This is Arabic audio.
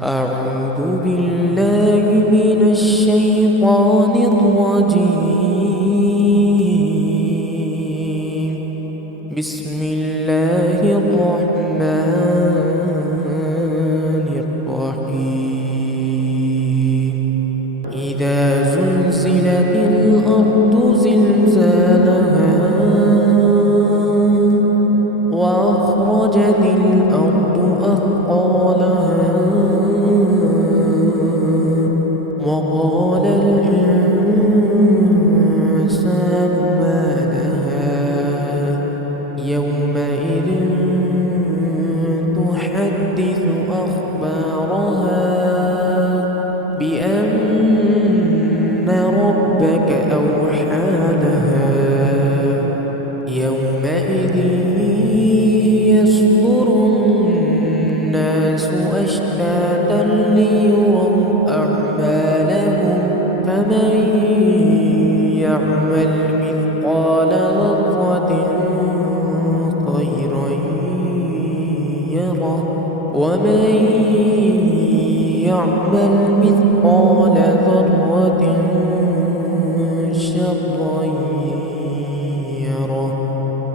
أعوذ بالله من الشيطان الرجيم. بسم الله الرحمن الرحيم. إذا زلزلت الأرض زلزالها وأخرجت الأرض أثقالها وقال الإنسان ما لها يومئذ تحدث أخبارها بأن ربك أوحى لها يومئذ يصدر الناس أشتاتا ليروا أعمالهم فمن يعمل مثقال ذرة خيرا يره ومن يعمل مثقال